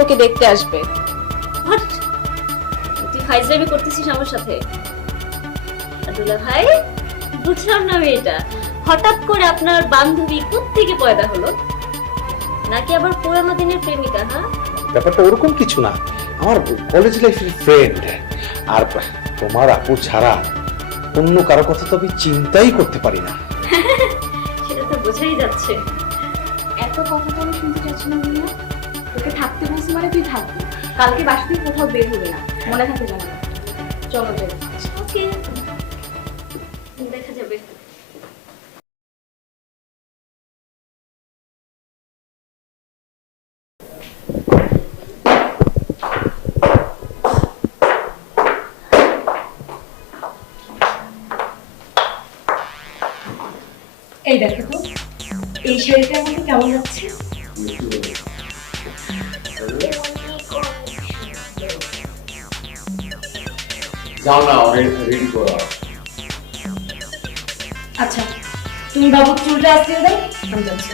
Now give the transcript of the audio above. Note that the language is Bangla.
তোকে দেখতে আসবে। হোয়াট, তুই ফাইজলামি করতেছিস আমার সাথে? দুলা ভাই, বুঝলাম না আমি এটা। হঠাৎ করে আপনার বান্ধবী কোত্থেকে পয়দা হলো? নাকি আবার পুরানো দিনের প্রেমিকা? হ্যাঁ, ব্যাপারটা ওরকম কিছু না, আমার কলেজ লাইফের ফ্রেন্ড। আর তোমার আপু ছাড়া অন্য কারো কথা তো আমি চিন্তাই করতে পারি না। সেটা তো বোঝাই যাচ্ছে। এত কথা তো আমি শুনতে চাচ্ছি না মিয়া। তোকে থাকতে বলছি মানে তুই থাকবি, কালকে বাসা থেকে কোথাও বের হবে না, মনে থাকে জানো। চলো যাই। ওকে, দেখা যাবে। এই দেখো তো, এই শাড়িটার মধ্যে কেমন যাচ্ছে? যাও না, রেডি করো। আচ্ছা, তুমি বাবুর চুলটা আজকে দাও, আমি যাচ্ছি।